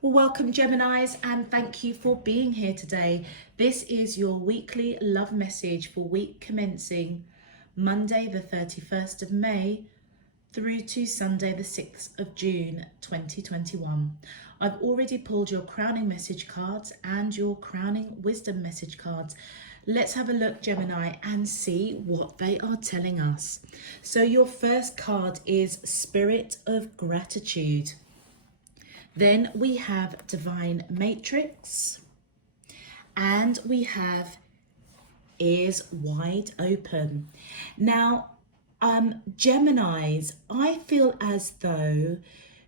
Welcome, Geminis, and thank you for being here today. This is your weekly love message for week commencing Monday, the 31st of May, through to Sunday, the 6th of June, 2021. I've already pulled your crowning message cards and your crowning wisdom message cards. Let's have a look, Gemini, and see what they are telling us. So your first card is Spirit of Gratitude. Then we have Divine Matrix, and we have Ears Wide Open. Now, Geminis, I feel as though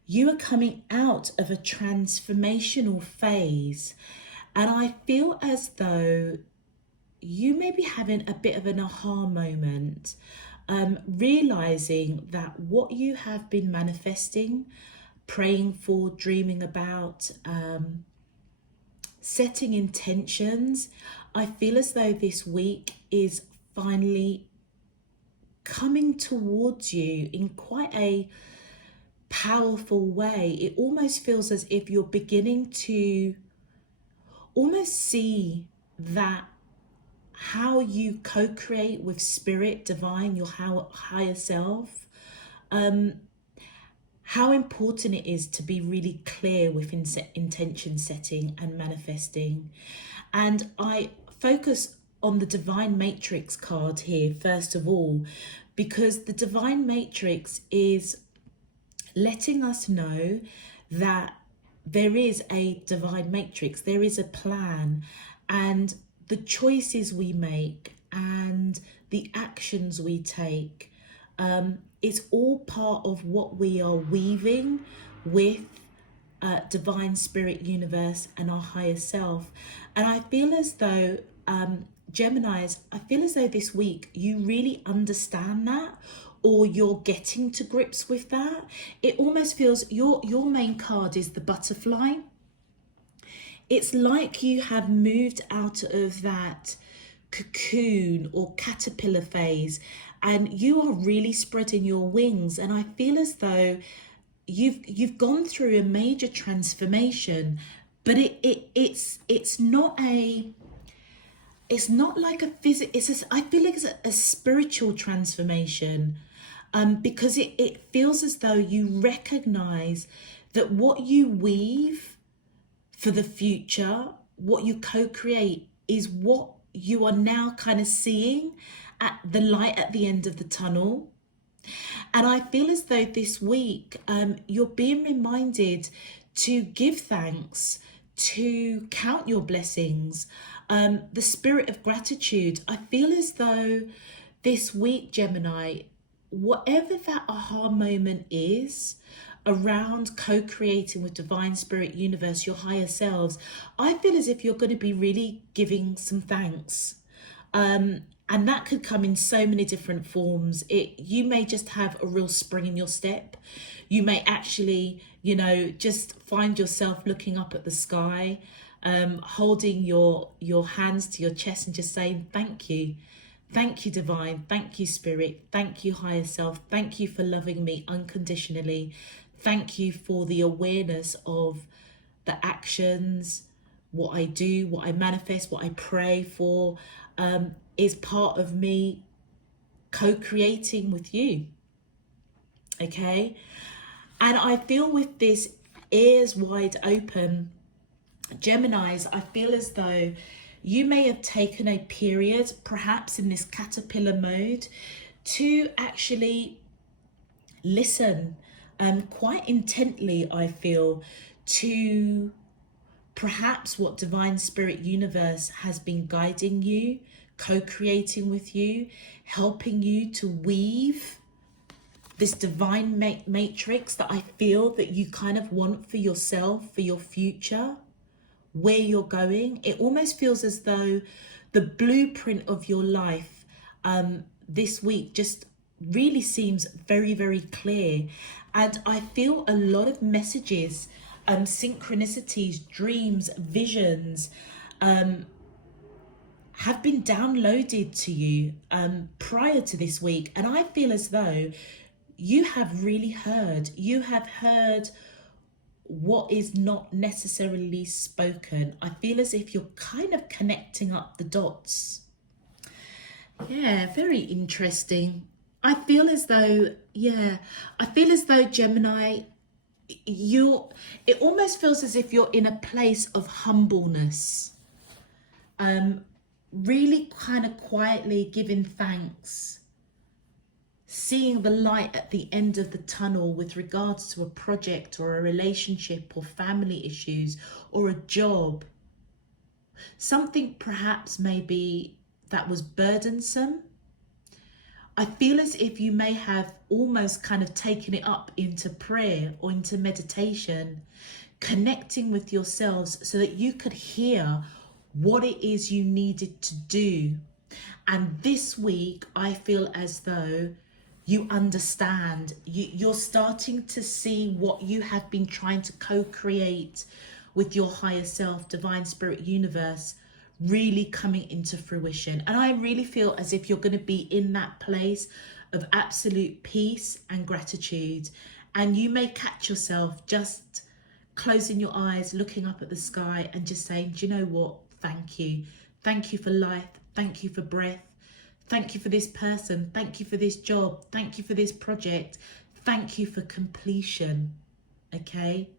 you are coming out of a transformational phase, and I feel as though you may be having a bit of an aha moment, realizing that what you have been manifesting, praying for, dreaming about, setting intentions. I feel as though this week is finally coming towards you in quite a powerful way. It almost feels as if you're beginning to almost see that how you co-create with spirit, divine, your higher self, how important it is to be really clear with intention setting and manifesting. And I focus on the Divine Matrix card here, first of all, because the Divine Matrix is letting us know that there is a Divine Matrix, there is a plan, and the choices we make and the actions we take, it's all part of what we are weaving with divine spirit, universe, and our higher self. And I feel as though, Geminis, I feel as though this week you really understand that, or you're getting to grips with that. It almost feels your main card is the butterfly. It's like you have moved out of that cocoon or caterpillar phase, and you are really spreading your wings. And I feel as though you've gone through a major transformation, but it's not like a physical. I feel like it's a spiritual transformation, because it feels as though you recognize that what you weave for the future, what you co-create, is what you are now kind of seeing at the light at the end of the tunnel. And I feel as though this week you're being reminded to give thanks, to count your blessings, the spirit of gratitude. I feel as though this week, Gemini, whatever that aha moment is around co-creating with divine spirit, universe, your higher selves, I feel as if you're going to be really giving some thanks. And that could come in so many different forms. You may just have a real spring in your step. You may actually, just find yourself looking up at the sky, holding your hands to your chest and just saying, thank you. Thank you, divine. Thank you, spirit. Thank you, higher self. Thank you for loving me unconditionally. Thank you for the awareness of the actions, what I do, what I manifest, what I pray for, is part of me co-creating with you. Okay? And I feel with this ears wide open, Geminis, I feel as though you may have taken a period, perhaps in this caterpillar mode, to actually listen quite intently, I feel, to perhaps what divine spirit universe has been guiding you, co-creating with you, helping you to weave this divine matrix that I feel that you kind of want for yourself, for your future, where you're going. It almost feels as though the blueprint of your life this week just really seems very, very clear. And I feel a lot of messages, synchronicities, dreams, visions, have been downloaded to you prior to this week. And I feel as though you have really heard what is not necessarily spoken. I feel as if you're kind of connecting up the dots. Yeah, very interesting. I feel as though, Gemini, it almost feels as if you're in a place of humbleness, really kind of quietly giving thanks, seeing the light at the end of the tunnel with regards to a project or a relationship or family issues or a job. Something perhaps maybe that was burdensome. I feel as if you may have almost kind of taken it up into prayer or into meditation, connecting with yourselves so that you could hear what it is you needed to do. And this week, I feel as though you understand, you're starting to see what you have been trying to co-create with your higher self, divine spirit universe, really coming into fruition. And I really feel as if you're going to be in that place of absolute peace and gratitude. And you may catch yourself just closing your eyes, looking up at the sky and just saying, do you know what? Thank you. Thank you for life. Thank you for breath. Thank you for this person. Thank you for this job. Thank you for this project. Thank you for completion. Okay.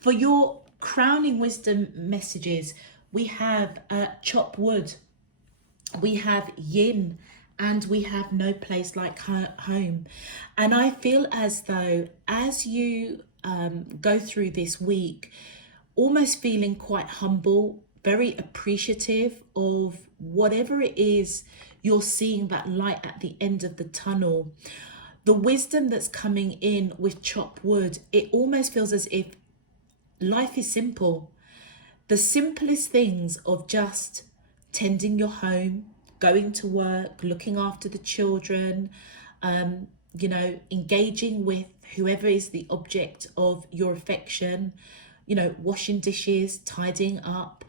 For your crowning wisdom messages, we have chop wood, we have yin, and we have no place like home. And I feel as though as you go through this week, almost feeling quite humble, very appreciative of whatever it is you're seeing, that light at the end of the tunnel. The wisdom that's coming in with chop wood, it almost feels as if life is simple. The simplest things of just tending your home, going to work, looking after the children, engaging with whoever is the object of your affection, washing dishes, tidying up.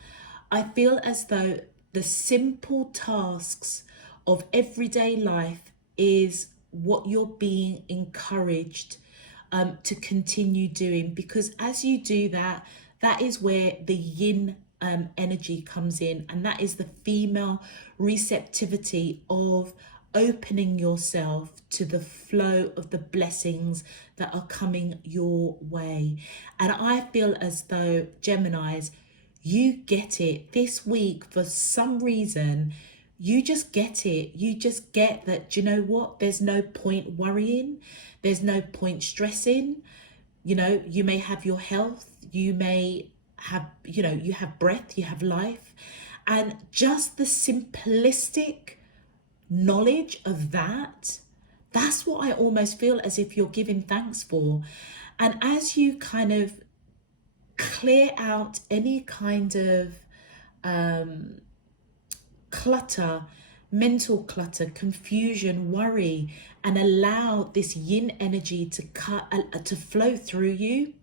I feel as though the simple tasks of everyday life is what you're being encouraged to continue doing, because as you do that, that is where the yin energy comes in, and that is the female receptivity of opening yourself to the flow of the blessings that are coming your way. And I feel as though, Geminis, you get it this week. For some reason, you just get it. You just get that, do you know what? There's no point worrying. There's no point stressing. You may have your health. You may have, you have breath, you have life. And just the simplistic knowledge of that's what I almost feel as if you're giving thanks for. And as you kind of clear out any kind of clutter, mental clutter, confusion, worry, and allow this yin energy to flow through you,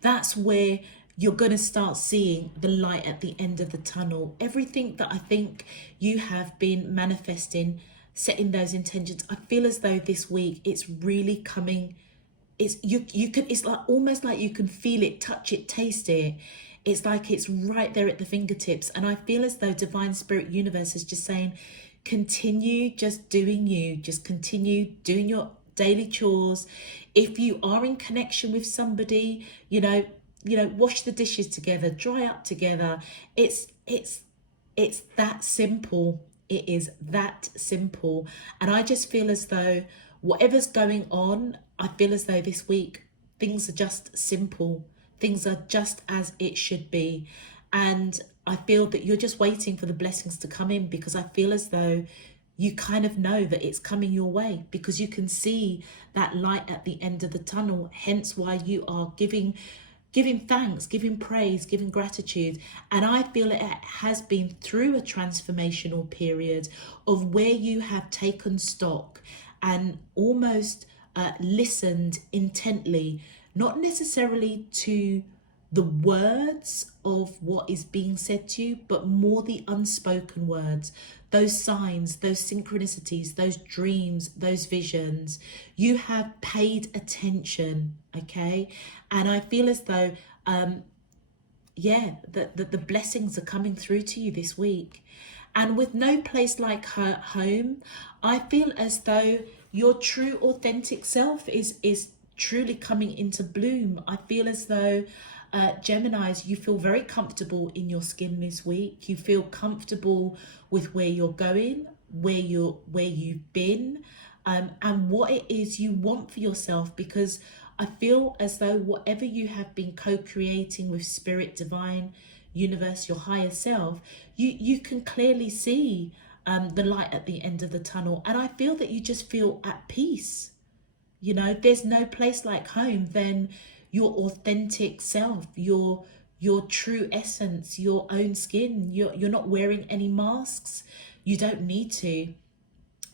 that's where you're going to start seeing the light at the end of the tunnel. Everything that I think you have been manifesting, setting those intentions, I feel as though this week it's really coming. It's like almost like you can feel it, touch it, taste it. It's like it's right there at the fingertips. And I feel as though divine spirit universe is just saying, continue just doing you, just continue doing your daily chores. If you are in connection with somebody, wash the dishes together, dry up together. It's that simple. It is that simple. And I just feel as though whatever's going on, I feel as though this week things are just simple. Things are just as it should be. And I feel that you're just waiting for the blessings to come in, because I feel as though you kind of know that it's coming your way, because you can see that light at the end of the tunnel. Hence why you are giving thanks, giving praise, giving gratitude. And I feel it has been through a transformational period of where you have taken stock and almost listened intently, not necessarily to the words of what is being said to you, but more the unspoken words, those signs, those synchronicities, those dreams, those visions. You have paid attention, okay? And I feel as though, the blessings are coming through to you this week. And with no place like her home, I feel as though your true authentic self is truly coming into bloom. I feel as though Geminis, you feel very comfortable in your skin this week. You feel comfortable with where you're going, where you've been, and what it is you want for yourself, because I feel as though whatever you have been co-creating with spirit, divine, universe, your higher self, you can clearly see the light at the end of the tunnel. And I feel that you just feel at peace. You know, there's no place like home than your authentic self, your true essence, your own skin. You're not wearing any masks. You don't need to.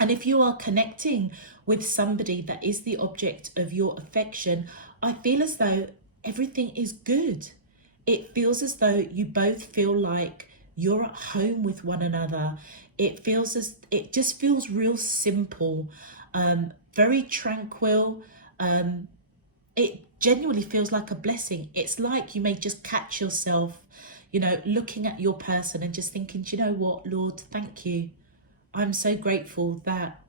And if you are connecting with somebody that is the object of your affection, I feel as though everything is good. It feels as though you both feel like you're at home with one another. It just feels real simple, very tranquil. It genuinely feels like a blessing. It's like you may just catch yourself, looking at your person and just thinking, do you know what, Lord, thank you. I'm so grateful that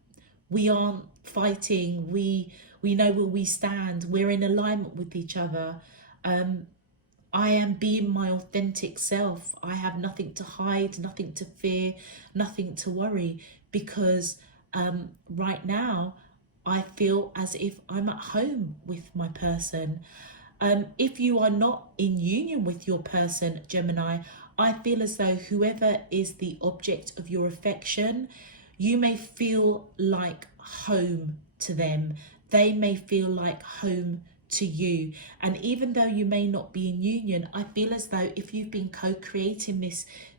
we aren't fighting. We know where we stand. We're in alignment with each other. I am being my authentic self. I have nothing to hide, nothing to fear, nothing to worry, because right now I feel as if I'm at home with my person. If you are not in union with your person, Gemini, I feel as though whoever is the object of your affection, you may feel like home to them. They may feel like home to you. And even though you may not be in union, I feel as though if you've been co-creating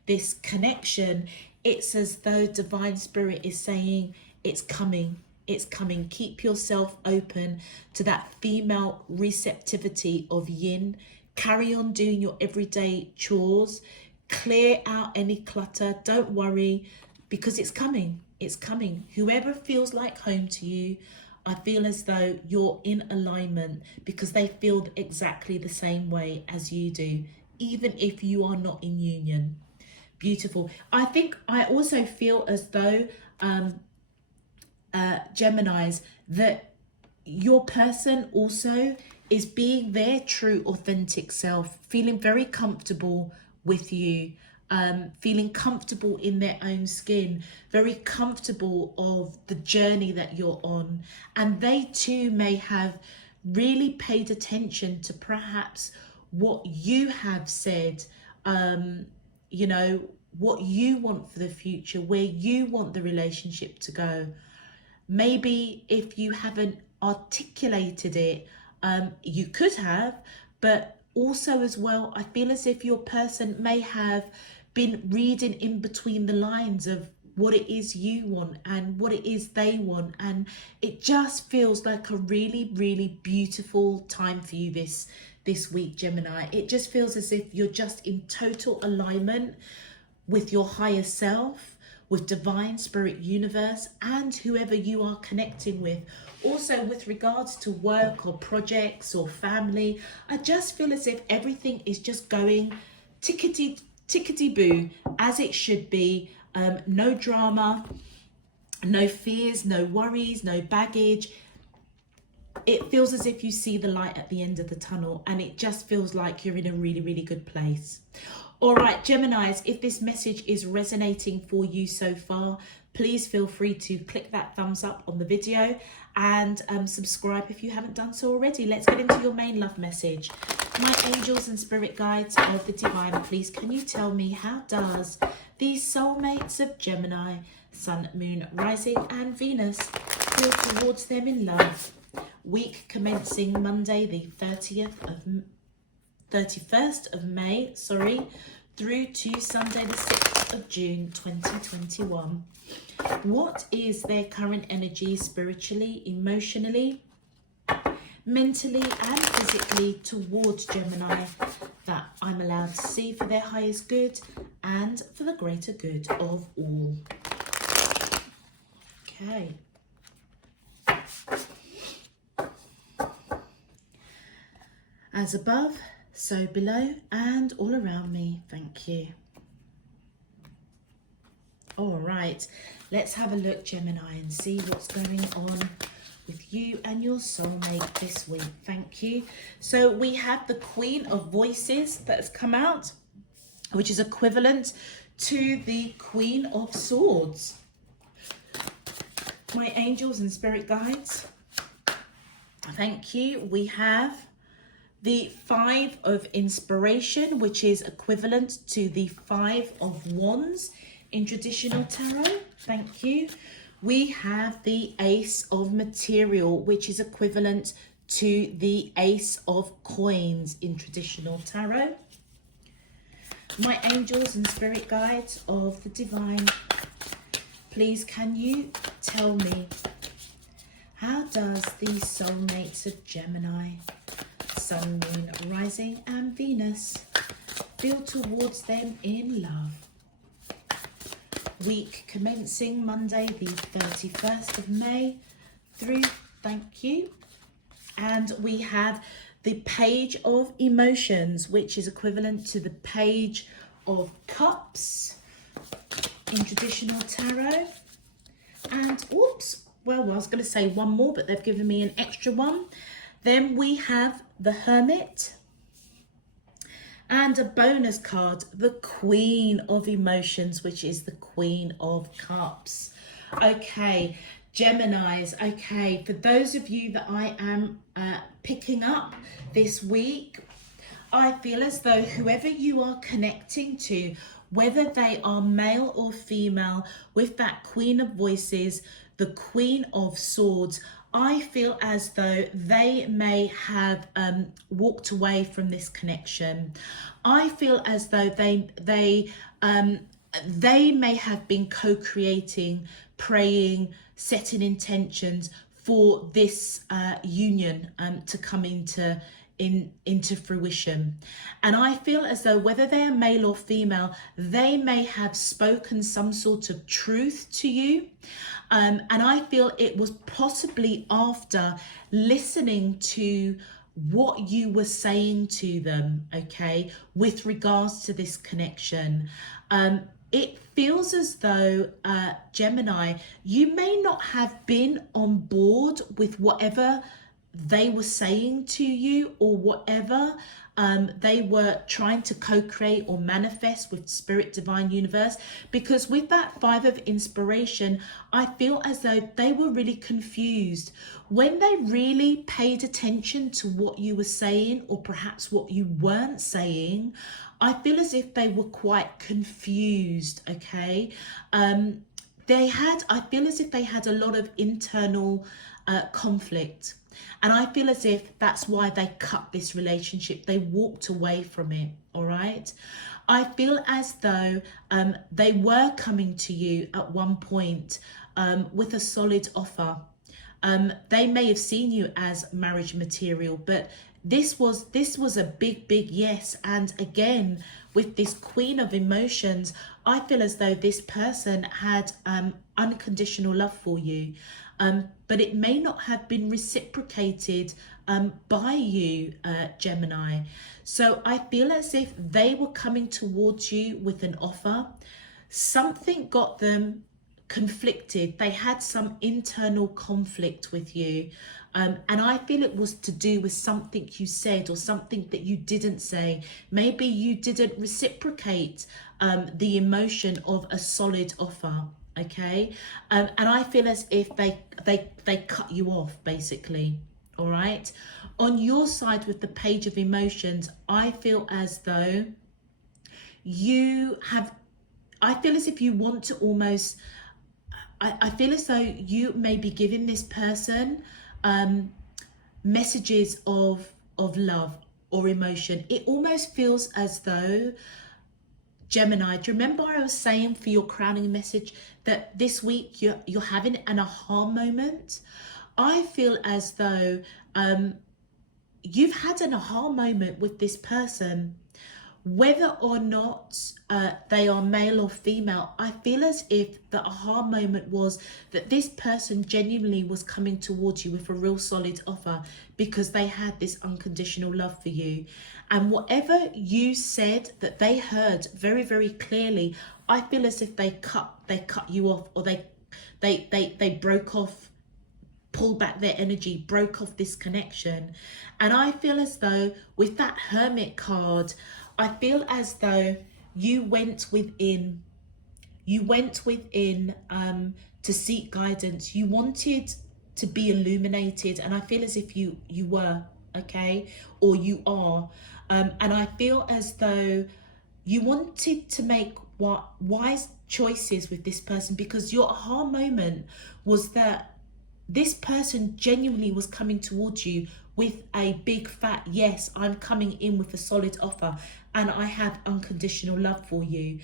this connection, it's as though divine spirit is saying, it's coming. It's coming. Keep yourself open to that female receptivity of yin. Carry on doing your everyday chores. Clear out any clutter. Don't worry, because it's coming. It's coming. Whoever feels like home to you, I feel as though you're in alignment, because they feel exactly the same way as you do, even if you are not in union. Beautiful. I also feel as though Geminis, that your person also is being their true authentic self, feeling very comfortable with you, feeling comfortable in their own skin, very comfortable of the journey that you're on. And they too may have really paid attention to perhaps what you have said, what you want for the future, where you want the relationship to go. Maybe if you haven't articulated it, you could have, but also as well, I feel as if your person may have been reading in between the lines of what it is you want and what it is they want. And it just feels like a really, really beautiful time for you this week, Gemini. It just feels as if you're just in total alignment with your higher self, with divine spirit universe, and whoever you are connecting with. Also with regards to work or projects or family, I just feel as if everything is just going tickety-boo as it should be. No drama, no fears, no worries, no baggage. It feels as if you see the light at the end of the tunnel, and it just feels like you're in a really, really good place. All right, Geminis, if this message is resonating for you so far, please feel free to click that thumbs up on the video and subscribe if you haven't done so already. Let's get into your main love message. My angels and spirit guides of the divine, please can you tell me, how does these soulmates of Gemini, Sun, Moon, Rising and Venus feel towards them in love? Week commencing Monday the 31st of May, through to Sunday the 6th of June 2021. What is their current energy spiritually, emotionally, mentally and physically towards Gemini that I'm allowed to see for their highest good and for the greater good of all. Okay. As above, so below and all around me. Thank you. All right, let's have a look, Gemini, and see what's going on with you and your soulmate this week. Thank you. So we have the Queen of Voices that has come out, which is equivalent to the Queen of Swords. My angels and spirit guides, thank you. We have the Five of Inspiration, which is equivalent to the Five of Wands in traditional tarot. Thank you. We have the Ace of Material, which is equivalent to the Ace of Coins in traditional tarot. My angels and spirit guides of the divine, please can you tell me, how does the soulmates of Gemini, Sun, Moon, Rising and Venus feel towards them in love? Week commencing Monday the 31st of May through, thank you. And we have the Page of Emotions, which is equivalent to the Page of Cups in traditional tarot. And oops, well, I was going to say one more, but they've given me an extra one. Then we have the Hermit. And a bonus card, the Queen of Emotions, which is the Queen of Cups. Okay, Geminis. Okay, for those of you that I am picking up this week, I feel as though whoever you are connecting to, whether they are male or female, with that Queen of Voices, the Queen of Swords, I feel as though they may have walked away from this connection. I feel as though they may have been co-creating, praying, setting intentions for this union to come into fruition. And I feel as though whether they are male or female, they may have spoken some sort of truth to you. And I feel it was possibly after listening to what you were saying to them, okay, with regards to this connection. It feels as though, Gemini, you may not have been on board with whatever they were saying to you or whatever they were trying to co-create or manifest with Spirit, Divine, Universe, because with that Five of Inspiration, I feel as though they were really confused. When they really paid attention to what you were saying or perhaps what you weren't saying, I feel as if they were quite confused, okay? I feel as if they had a lot of internal conflict. And I feel as if that's why they cut this relationship. They walked away from it, all right? I feel as though they were coming to you at one point with a solid offer. They may have seen you as marriage material, but this was a big yes. And again, with this Queen of Emotions, I feel as though this person had unconditional love for you. But it may not have been reciprocated by you, Gemini. So I feel as if they were coming towards you with an offer. Something got them conflicted. They had some internal conflict with you. And I feel it was to do with something you said or something that you didn't say. Maybe you didn't reciprocate the emotion of a solid offer. Okay, and I feel as if they cut you off, basically. All right, on your side with the Page of Emotions, I feel as though I feel as if you want to almost, I feel as though you may be giving this person messages of love or emotion. It almost feels as though, Gemini, do you remember I was saying for your crowning message that this week you're having an aha moment? I feel as though you've had an aha moment with this person. Whether or not they are male or female, I feel as if the aha moment was that this person genuinely was coming towards you with a real solid offer because they had this unconditional love for you. And whatever you said that they heard very, very clearly, I feel as if they cut you off, or they broke off, pulled back their energy, broke off this connection. And I feel as though with that Hermit card, I feel as though you went within to seek guidance. You wanted to be illuminated, and I feel as if you were, okay, or you are. And I feel as though you wanted to make wise choices with this person, because your aha moment was that this person genuinely was coming towards you with a big fat yes, I'm coming in with a solid offer and I have unconditional love for you.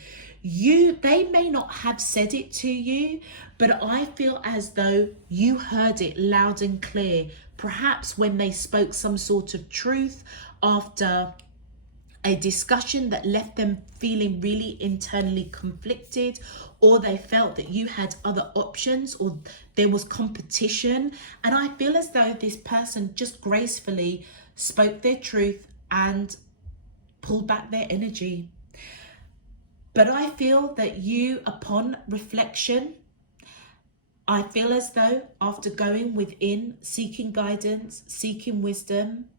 They may not have said it to you, but I feel as though you heard it loud and clear, perhaps when they spoke some sort of truth after a discussion that left them feeling really internally conflicted, or they felt that you had other options, or there was competition. And I feel as though this person just gracefully spoke their truth and pulled back their energy. But I feel that you, upon reflection, I feel as though after going within, seeking guidance, seeking wisdom,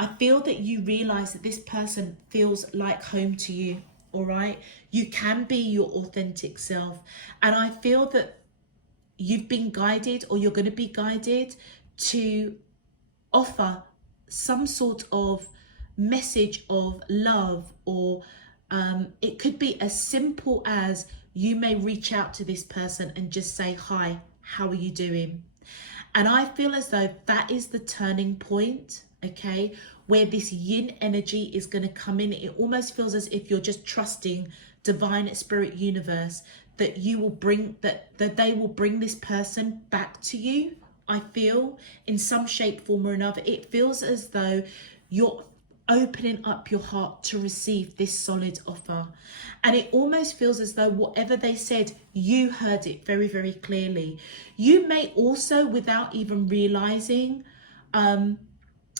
I feel that you realize that this person feels like home to you, all right? You can be your authentic self. And I feel that you've been guided, or you're going to be guided to offer some sort of message of love, or it could be as simple as you may reach out to this person and just say, hi, how are you doing? And I feel as though that is the turning point, okay, where this yin energy is going to come in. It almost feels as if you're just trusting divine spirit universe that you will bring, that they will bring this person back to you. I feel in some shape, form or another. It feels as though you're opening up your heart to receive this solid offer. And it almost feels as though whatever they said, you heard it very, very clearly. You may also, without even realizing,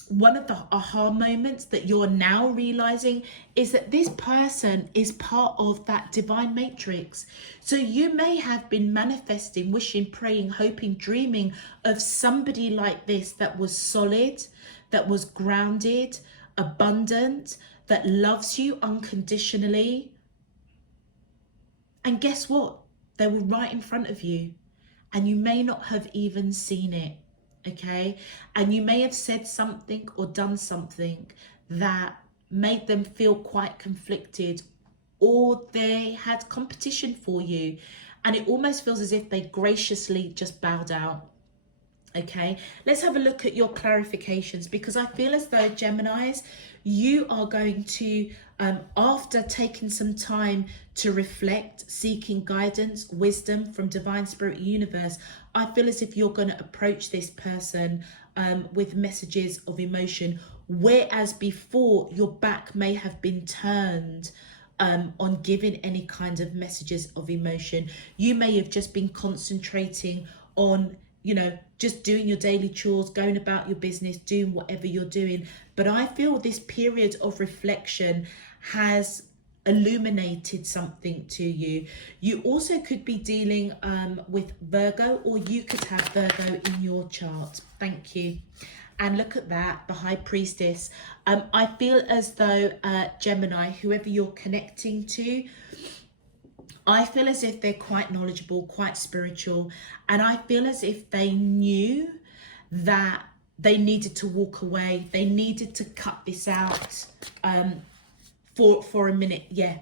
one of the aha moments that you're now realizing is that this person is part of that divine matrix. So you may have been manifesting, wishing, praying, hoping, dreaming of somebody like this that was solid, that was grounded, abundant, that loves you unconditionally. And guess what? They were right in front of you, and you may not have even seen it. Okay, and you may have said something or done something that made them feel quite conflicted, or they had competition for you, and it almost feels as if they graciously just bowed out. Okay, let's have a look at your clarifications, because I feel as though, Geminis, you are going to, after taking some time to reflect, seeking guidance, wisdom from divine spirit universe, I feel as if you're going to approach this person with messages of emotion, whereas before your back may have been turned on giving any kind of messages of emotion. You may have just been concentrating on, you know, just doing your daily chores, going about your business, doing whatever you're doing. But I feel this period of reflection has illuminated something to you. You also could be dealing with Virgo, or you could have Virgo in your chart. Thank you. And look at that, the High Priestess. I feel as though Gemini, whoever you're connecting to, I feel as if they're quite knowledgeable, quite spiritual, and I feel as if they knew that they needed to walk away. They needed to cut this out for a minute. Yeah,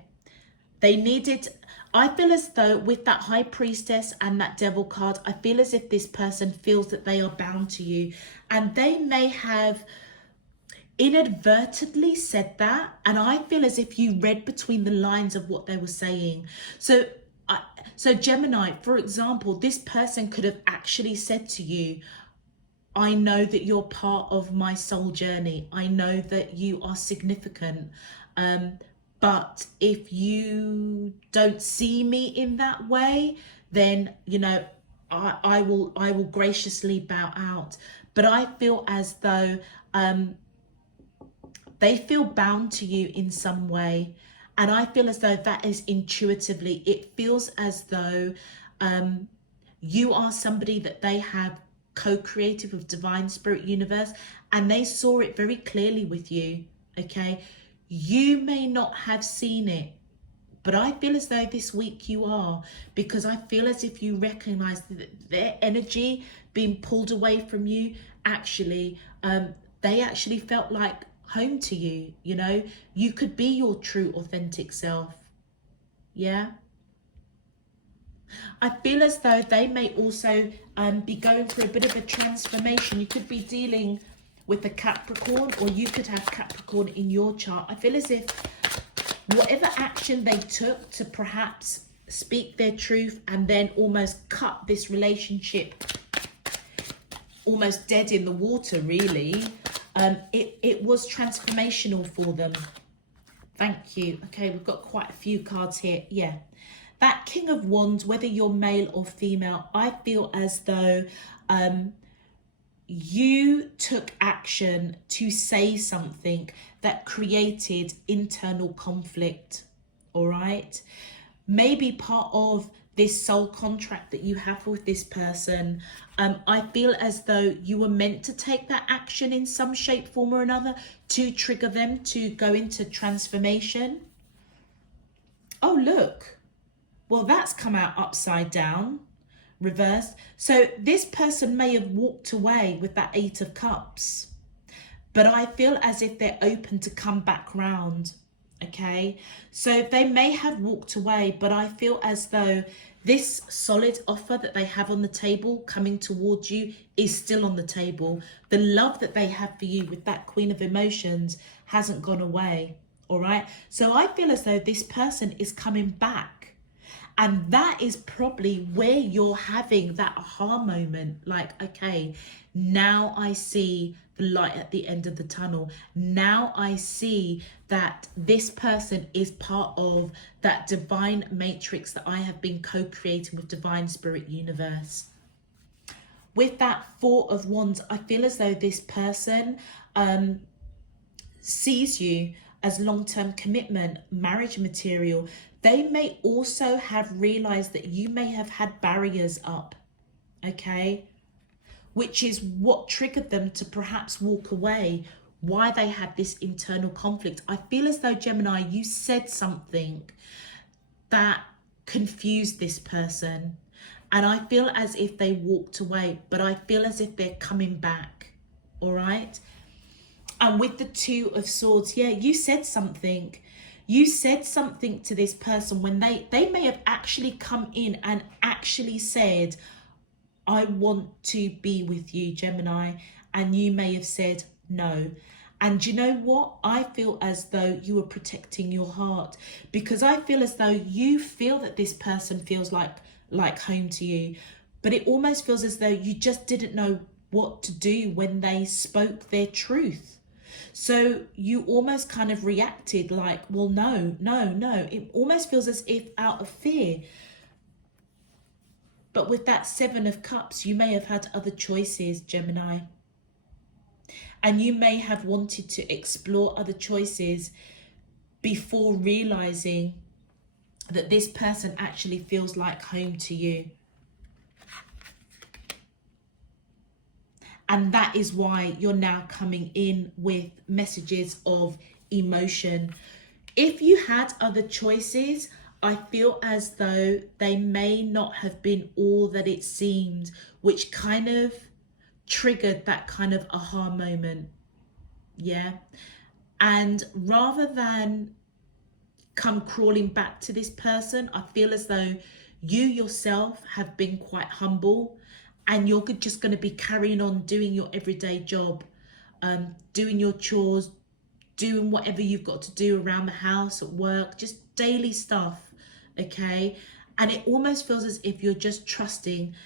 they needed. I feel as though with that High Priestess and that Devil card, I feel as if this person feels that they are bound to you, and they may have inadvertently said that, and I feel as if you read between the lines of what they were saying. So Gemini, for example, this person could have actually said to you, I know that you're part of my soul journey. I know that you are significant. But if you don't see me in that way, then, you know, I will graciously bow out. But I feel as though they feel bound to you in some way. And I feel as though that is intuitively, it feels as though you are somebody that they have co-created with divine spirit universe, and they saw it very clearly with you. Okay, you may not have seen it, but I feel as though this week you are, because I feel as if you recognize that their energy being pulled away from you, actually they actually felt like home to you. You know, you could be your true authentic self. Yeah, I feel as though they may also be going through a bit of a transformation. You could be dealing with a Capricorn, or you could have Capricorn in your chart. I feel as if whatever action they took to perhaps speak their truth and then almost cut this relationship almost dead in the water, really, it was transformational for them. Thank you. Okay, we've got quite a few cards here. Yeah. That King of Wands, whether you're male or female, I feel as though you took action to say something that created internal conflict. All right. Maybe part of this soul contract that you have with this person, I feel as though you were meant to take that action in some shape, form or another to trigger them to go into transformation. Oh, look. Well, that's come out upside down, reversed. So this person may have walked away with that Eight of Cups, but I feel as if they're open to come back round. Okay, so they may have walked away, but I feel as though this solid offer that they have on the table coming towards you is still on the table. The love that they have for you with that Queen of Emotions hasn't gone away. All right, so I feel as though this person is coming back. And that is probably where you're having that aha moment. Like, okay, now I see the light at the end of the tunnel. Now I see that this person is part of that divine matrix that I have been co-creating with divine spirit universe. With that Four of Wands, I feel as though this person sees you as long-term commitment, marriage material. They may also have realized that you may have had barriers up, okay? Which is what triggered them to perhaps walk away, why they had this internal conflict. I feel as though, Gemini, you said something that confused this person. And I feel as if they walked away, but I feel as if they're coming back, all right? And with the Two of Swords, yeah, you said something. You said something to this person when they may have actually come in and actually said, I want to be with you, Gemini. And you may have said no. And you know what? I feel as though you were protecting your heart, because I feel as though you feel that this person feels like home to you, but it almost feels as though you just didn't know what to do when they spoke their truth. So you almost kind of reacted like, well, no. It almost feels as if out of fear. But with that Seven of Cups, you may have had other choices, Gemini. And you may have wanted to explore other choices before realizing that this person actually feels like home to you. And that is why you're now coming in with messages of emotion. If you had other choices, I feel as though they may not have been all that it seemed, which kind of triggered that kind of aha moment. Yeah. And rather than come crawling back to this person, I feel as though you yourself have been quite humble, and you're just going to be carrying on doing your everyday job, doing your chores, doing whatever you've got to do around the house, at work, just daily stuff, okay? And it almost feels as if you're just trusting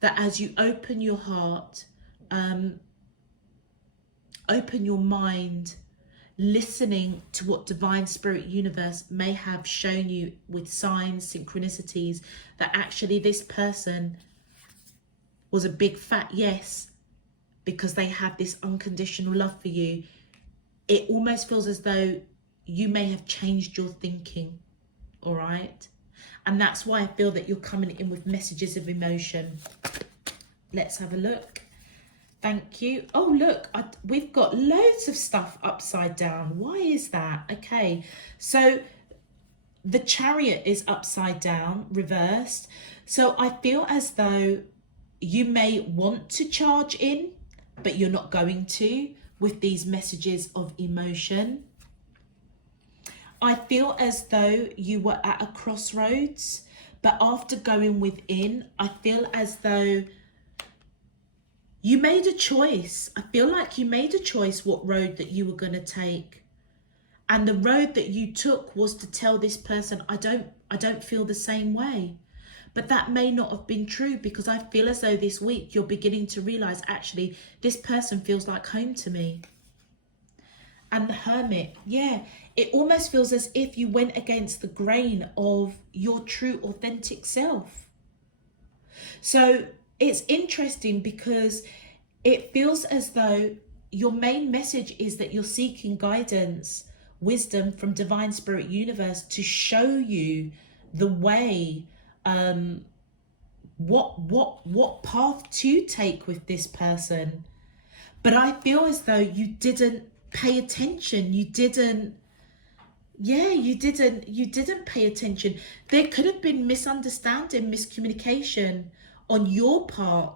that as you open your heart, open your mind, listening to what divine spirit universe may have shown you with signs, synchronicities, that actually this person was a big fat yes because they have this unconditional love for you. It almost feels as though you may have changed your thinking, all right? And that's why I feel that you're coming in with messages of emotion. Let's have a look. Thank you. Oh, look, we've got loads of stuff upside down. Why is that? Okay, so the Chariot is upside down, reversed. So I feel as though you may want to charge in, but you're not going to with these messages of emotion. I feel as though you were at a crossroads, but after going within, I feel as though you made a choice. I feel like you made a choice what road that you were going to take. And the road that you took was to tell this person, I don't feel the same way. But that may not have been true, because I feel as though this week you're beginning to realize, actually, this person feels like home to me. And the Hermit, yeah, it almost feels as if you went against the grain of your true, authentic self. So it's interesting because it feels as though your main message is that you're seeking guidance, wisdom from divine spirit universe to show you the way, what path to take with this person. But I feel as though you didn't pay attention. You didn't pay attention. There could have been misunderstanding, miscommunication on your part,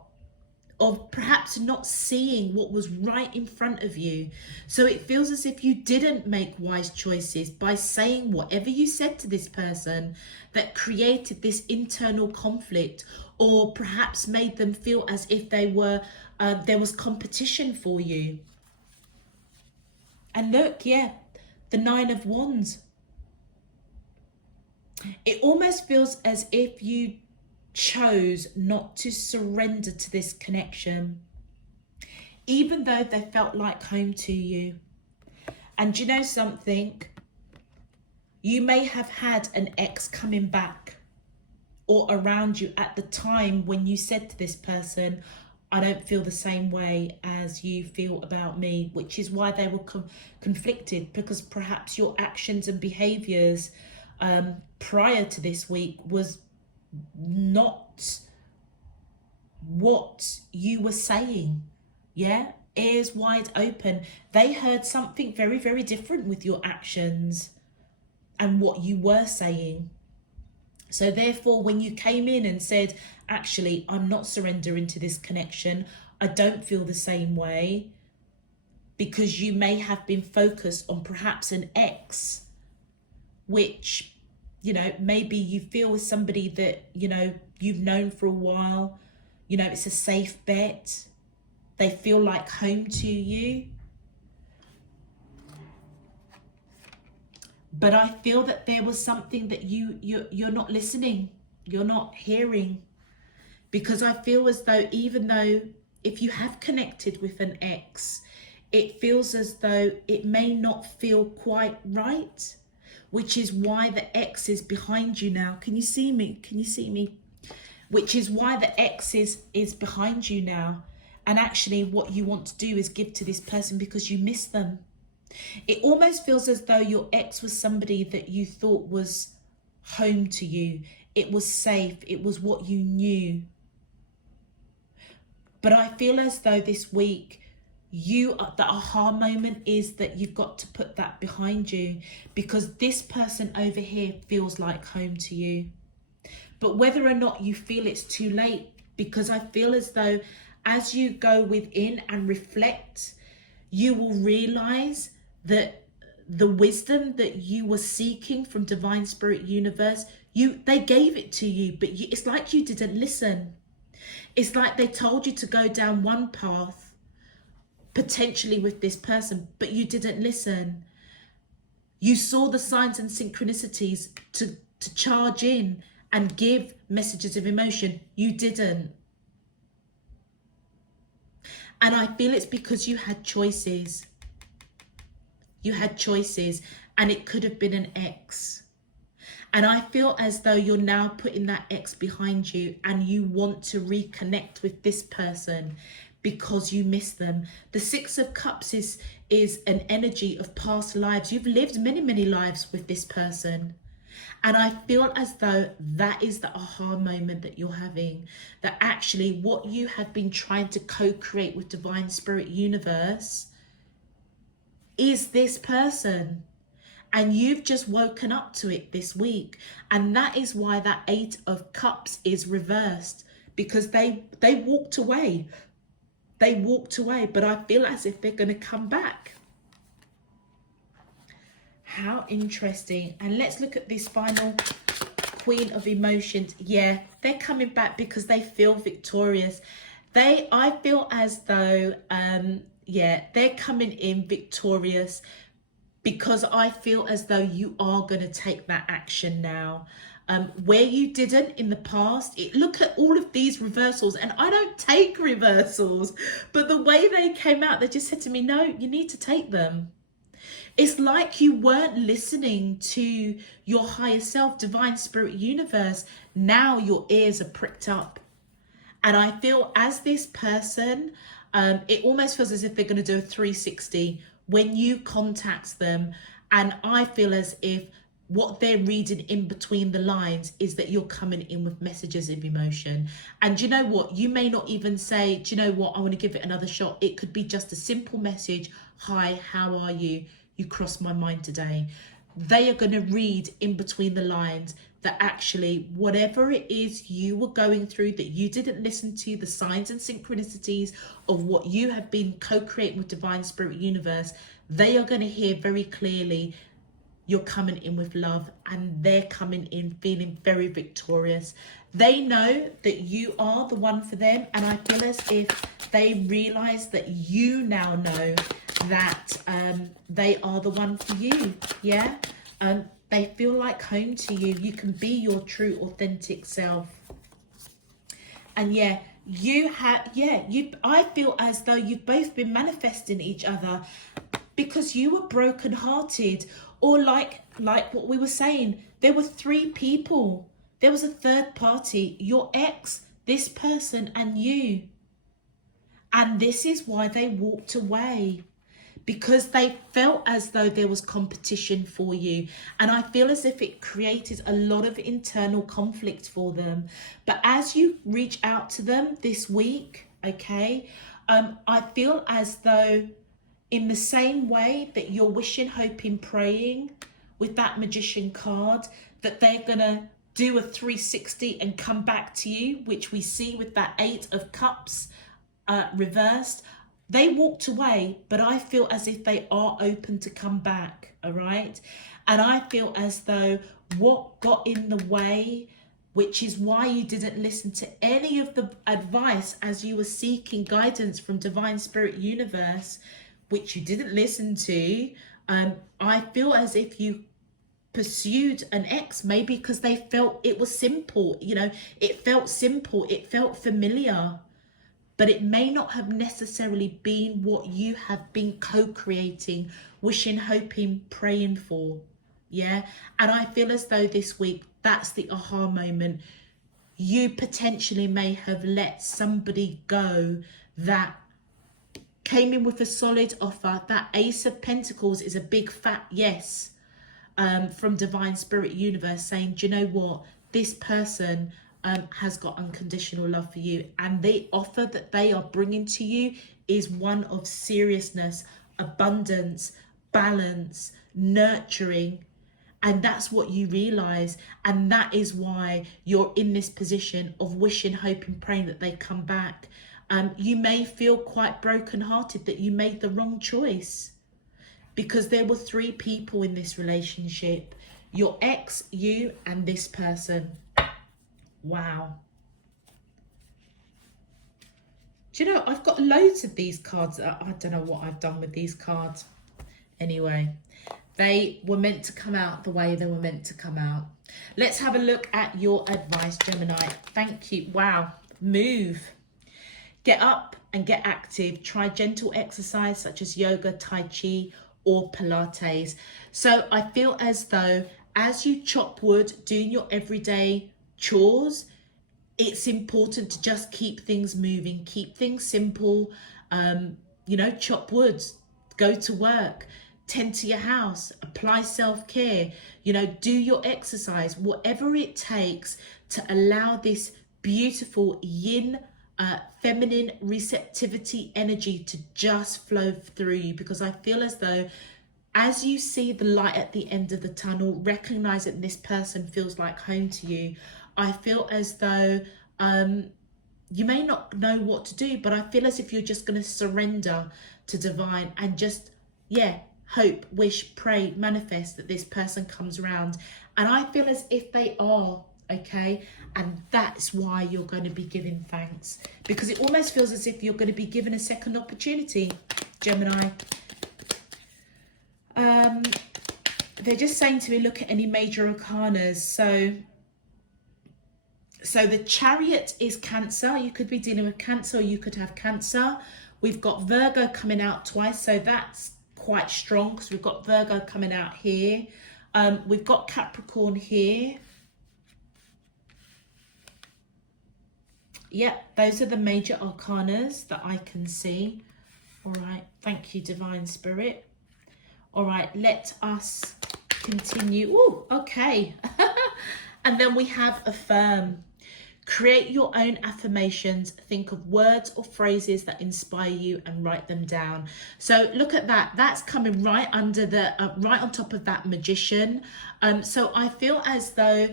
of perhaps not seeing what was right in front of you. So it feels as if you didn't make wise choices by saying whatever you said to this person that created this internal conflict, or perhaps made them feel as if they were there was competition for you. And look, yeah, the Nine of Wands. It almost feels as if you chose not to surrender to this connection, even though they felt like home to you. And you know something? You may have had an ex coming back or around you at the time when you said to this person, I don't feel the same way as you feel about me, which is why they were conflicted, because perhaps your actions and behaviors prior to this week was not what you were saying. Yeah, ears wide open. They heard something very, very different with your actions and what you were saying. So therefore, when you came in and said, actually, I'm not surrendering to this connection, I don't feel the same way, because you may have been focused on perhaps an ex, which, you know, maybe you feel with somebody that, you know, you've known for a while, you know, it's a safe bet. They feel like home to you. But I feel that there was something that you're not listening, you're not hearing, because I feel as though, even though if you have connected with an ex, it feels as though it may not feel quite right, which is why the ex is behind you now. Can you see me? Can you see me? Which is why the ex is behind you now. And actually what you want to do is give to this person because you miss them. It almost feels as though your ex was somebody that you thought was home to you. It was safe. It was what you knew. But I feel as though this week, the aha moment is that you've got to put that behind you, because this person over here feels like home to you. But whether or not you feel it's too late, because I feel as though as you go within and reflect, you will realize that the wisdom that you were seeking from divine spirit universe, they gave it to you, but it's like you didn't listen. It's like they told you to go down one path, potentially with this person, but you didn't listen. You saw the signs and synchronicities to charge in and give messages of emotion. You didn't. And I feel it's because you had choices. You had choices, and it could have been an ex. And I feel as though you're now putting that ex behind you and you want to reconnect with this person because you miss them. The Six of Cups is an energy of past lives. You've lived many, many lives with this person. And I feel as though that is the aha moment that you're having. That actually what you have been trying to co-create with Divine Spirit Universe is this person. And you've just woken up to it this week. And that is why that Eight of Cups is reversed. Because they walked away. They walked away. But I feel as if they're going to come back. How interesting. And let's look at this final Queen of Emotions. Yeah, they're coming back because they feel victorious. I feel as though, they're coming in victorious. Because I feel as though you are going to take that action now. Where you didn't in the past, look at all of these reversals. And I don't take reversals. But the way they came out, they just said to me, no, you need to take them. It's like you weren't listening to your higher self, Divine Spirit Universe. Now your ears are pricked up. And I feel as this person, it almost feels as if they're going to do a 360 when you contact them. And I feel as if what they're reading in between the lines is that you're coming in with messages of emotion. And do you know what? You may not even say, do you know what? I want to give it another shot. It could be just a simple message. Hi, how are you? You crossed my mind today. They are going to read in between the lines that actually whatever it is you were going through that you didn't listen to, the signs and synchronicities of what you have been co-creating with Divine Spirit Universe, they are going to hear very clearly you're coming in with love, and they're coming in feeling very victorious. They know that you are the one for them, and I feel as if they realize that you now know that they are the one for you. Yeah. They feel like home to you. You can be your true, authentic self. And I feel as though you've both been manifesting each other because you were brokenhearted, or like what we were saying, there were three people. There was a third party, your ex, this person, and you. And this is why they walked away. Because they felt as though there was competition for you. And I feel as if it created a lot of internal conflict for them. But as you reach out to them this week, okay, I feel as though in the same way that you're wishing, hoping, praying with that Magician card, that they're going to do a 360 and come back to you, which we see with that Eight of Cups reversed. They walked away, but I feel as if they are open to come back, all right? And I feel as though what got in the way, which is why you didn't listen to any of the advice as you were seeking guidance from Divine Spirit Universe, which you didn't listen to, I feel as if you pursued an ex, maybe because they felt it was simple, it felt simple, it felt familiar. But it may not have necessarily been what you have been co-creating, wishing, hoping, praying for. Yeah. And I feel as though this week, that's the aha moment. You potentially may have let somebody go that came in with a solid offer. That Ace of Pentacles is a big fat yes from Divine Spirit Universe saying, do you know what? This person has got unconditional love for you, and the offer that they are bringing to you is one of seriousness, abundance, balance, nurturing. And that's what you realize, and that is why you're in this position of wishing, hoping, praying that they come back. You may feel quite brokenhearted that you made the wrong choice, because there were three people in this relationship: your ex, you, and this person. Wow. Do you know, I've got loads of these cards. I don't know what I've done with these cards. Anyway, they were meant to come out the way they were meant to come out. Let's have a look at your advice, Gemini. Thank you. Wow. Move. Get up and get active. Try gentle exercise such as yoga, Tai Chi, or Pilates. So I feel as though as you chop wood, doing your everyday chores, it's important to just keep things moving, keep things simple. You know, chop wood, go to work, tend to your house, apply self-care, you know, do your exercise, whatever it takes to allow this beautiful yin, feminine receptivity energy to just flow through you. Because I feel as though as you see the light at the end of the tunnel, recognize that this person feels like home to you. I feel as though you may not know what to do, but I feel as if you're just going to surrender to divine and just, yeah, hope, wish, pray, manifest that this person comes around. And I feel as if they are, okay? And that's why you're going to be giving thanks, because it almost feels as if you're going to be given a second opportunity, Gemini. They're just saying to me, look at any major arcanas. So the Chariot is Cancer. You could be dealing with Cancer, or you could have Cancer. We've got Virgo coming out twice, so that's quite strong because we've got Virgo coming out here. We've got Capricorn here. Yep, those are the major arcanas that I can see. All right, thank you, Divine Spirit. All right, let us continue. Oh, okay. And then we have Affirm. Create your own affirmations. Think of words or phrases that inspire you and write them down. So look at that. That's coming right under the, right on top of that Magician. So I feel as though,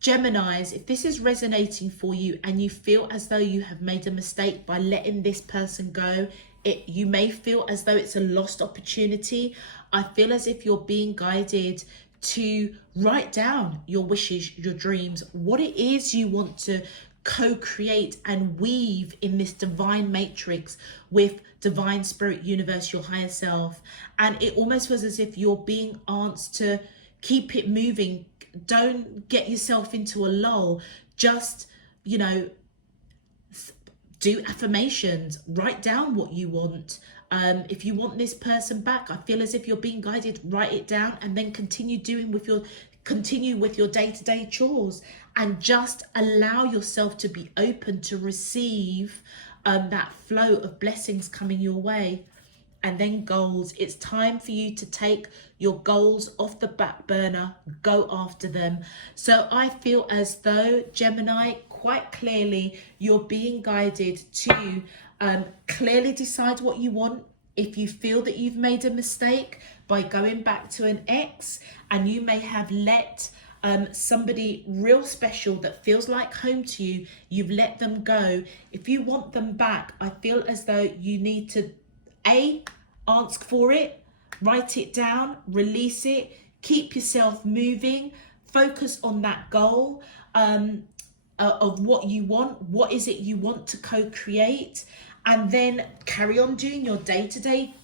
Geminis, if this is resonating for you and you feel as though you have made a mistake by letting this person go, you may feel as though it's a lost opportunity. I feel as if you're being guided to write down your wishes, your dreams, what it is you want to co-create and weave in this divine matrix with divine spirit, universe, your higher self. And it almost feels as if you're being asked to keep it moving. Don't get yourself into a lull. Just, you know, do affirmations, write down what you want. If you want this person back, I feel as if you're being guided, write it down and then continue with your day-to-day chores, and just allow yourself to be open to receive that flow of blessings coming your way. And then goals. It's time for you to take your goals off the back burner, go after them. So I feel as though, Gemini, quite clearly, you're being guided to clearly decide what you want. If you feel that you've made a mistake by going back to an ex, and you may have let somebody real special that feels like home to you, you've let them go. If you want them back, I feel as though you need to ask for it, write it down, release it, keep yourself moving, focus on that goal of what you want, what is it you want to co-create, and then carry on doing your day-to-day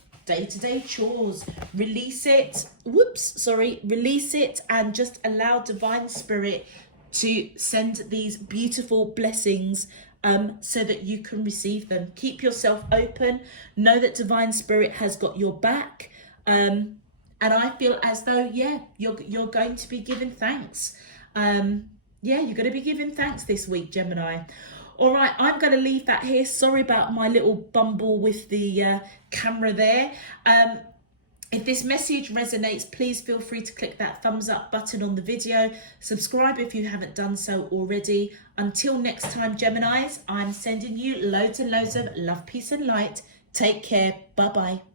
chores. Release it, release it, and just allow divine spirit to send these beautiful blessings so that you can receive them. Keep yourself open. Know that divine spirit has got your back. And I feel as though, yeah, you're going to be giving thanks. Yeah, you're going to be giving thanks this week, Gemini. All right, I'm going to leave that here. Sorry about my little bumble with the camera there. If this message resonates, please feel free to click that thumbs up button on the video. Subscribe if you haven't done so already. Until next time, Geminis, I'm sending you loads and loads of love, peace and light. Take care. Bye-bye.